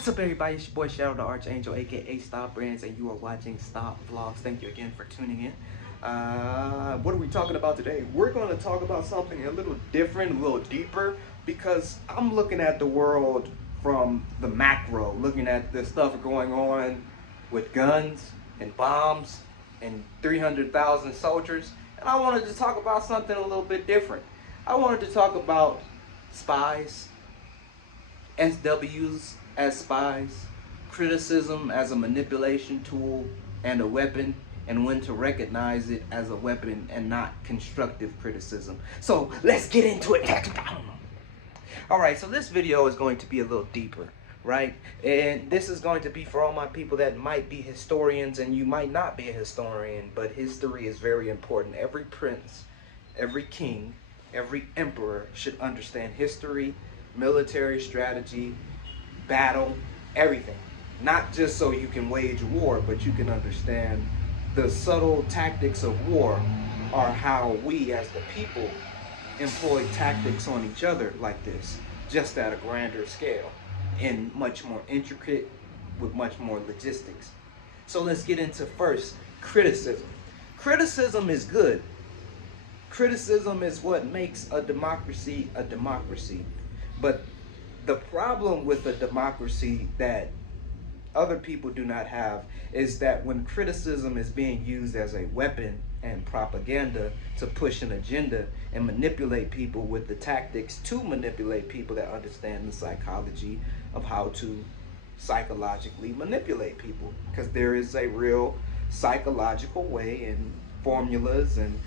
What's up, everybody? It's your boy Shadow the Archangel, aka STAA Brands, and you are watching STAA Vlogs. Thank you again for tuning in. What are we talking about today? We're going to talk about something a little different, a little deeper, because I'm looking at the world from the macro, looking at the stuff going on with guns and bombs and 300,000 soldiers, and I wanted to talk about something a little bit different. I wanted to talk about spies, SWs as spies, criticism as a manipulation tool and a weapon, and when to recognize it as a weapon and not constructive criticism. So let's get into it. Alright, so this video is going to be a little deeper, right? And this is going to be for all my people that might be historians, and you might not be a historian, but history is very important. Every prince, every king, every emperor should understand history, military strategy, battle, everything. Not just so you can wage war, but you can understand the subtle tactics of war, or how we as the people employ tactics on each other like this, just at a grander scale and much more intricate with much more logistics. So let's get into first criticism. Criticism is good. Criticism is what makes a democracy a democracy. But the problem with a democracy that other people do not have is that when criticism is being used as a weapon and propaganda to push an agenda and manipulate people with the tactics to manipulate people that understand the psychology of how to psychologically manipulate people, because there is a real psychological way and formulas and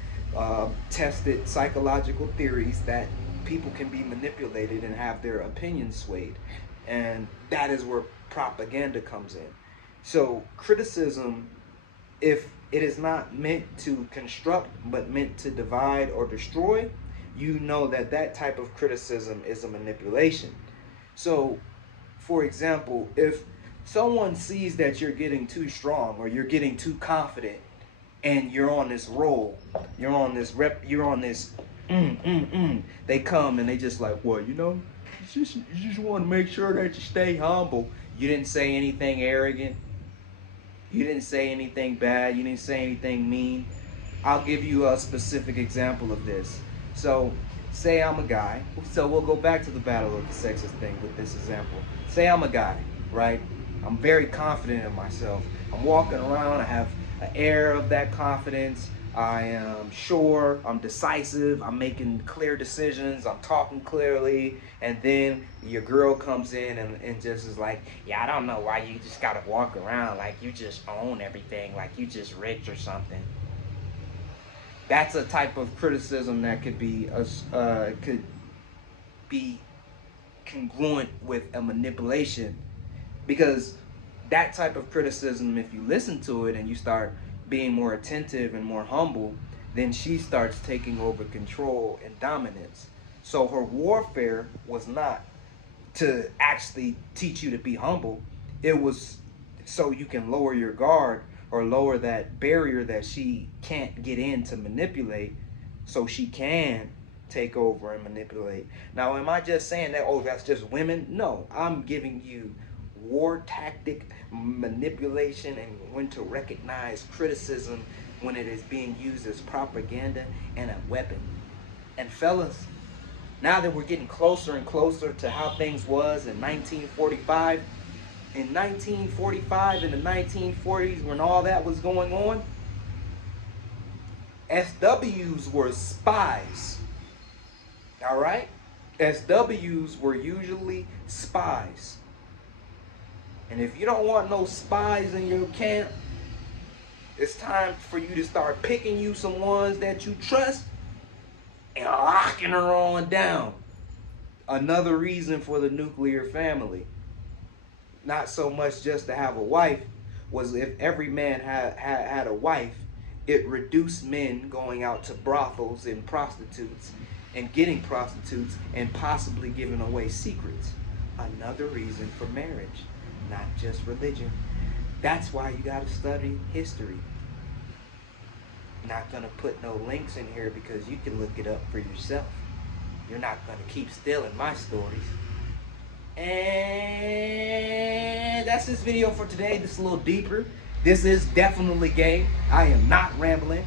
tested psychological theories that people can be manipulated and have their opinions swayed, and that is where propaganda comes in. So criticism, if it is not meant to construct but meant to divide or destroy, you know that that type of criticism is a manipulation. So for example, if someone sees that you're getting too strong or you're getting too confident and you're on this roll, you're on this they come and they just like, well, you know, you just want to make sure that you stay humble. You didn't say anything arrogant. You didn't say anything bad. You didn't say anything mean. I'll give you a specific example of this. So say I'm a guy. So we'll go back to the battle of the sexes thing with this example. Say I'm a guy, right? I'm very confident in myself. I'm walking around. I have an air of that confidence. I am sure, I'm decisive, I'm making clear decisions, I'm talking clearly, and then your girl comes in and just is like, yeah, I don't know why you just gotta walk around like you just own everything, like you just rich or something. That's a type of criticism that could be congruent with a manipulation, because that type of criticism, if you listen to it and you start being more attentive and more humble, then she starts taking over control and dominance. So her warfare was not to actually teach you to be humble. It was so you can lower your guard or lower that barrier that she can't get in to manipulate, so she can take over and manipulate. Now, am I just saying that, oh, that's just women? No, I'm giving you war tactic manipulation and when to recognize criticism when it is being used as propaganda and a weapon. And fellas, now that we're getting closer and closer to how things was in 1945, in 1945 and the 1940s, when all that was going on, SWs were spies. All right? SWs were usually spies. And if you don't want no spies in your camp, it's time for you to start picking you some ones that you trust and locking her on down. Another reason for the nuclear family, not so much just to have a wife, was if every man had a wife, it reduced men going out to brothels and prostitutes and getting prostitutes and possibly giving away secrets. Another reason for marriage. Not just religion. That's why you got to study history. Not going to put no links in here because you can look it up for yourself. You're not going to keep stealing my stories. And that's this video for today. This is a little deeper. This is definitely gay. I am not rambling.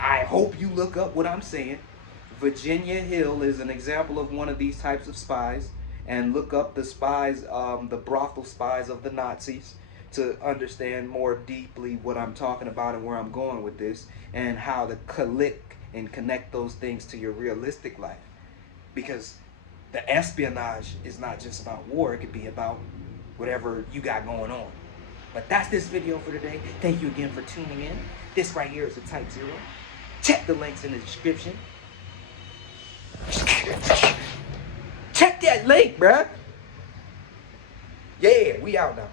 I hope you look up what I'm saying. Virginia Hill is an example of one of these types of spies. And look up the spies, the brothel spies of the Nazis, to understand more deeply what I'm talking about and where I'm going with this, and how to click and connect those things to your realistic life. Because the espionage is not just about war, it could be about whatever you got going on. But that's this video for today. Thank you again for tuning in. This right here is a Type 0. Check the links in the description. Check that link, bruh. Yeah, we out now.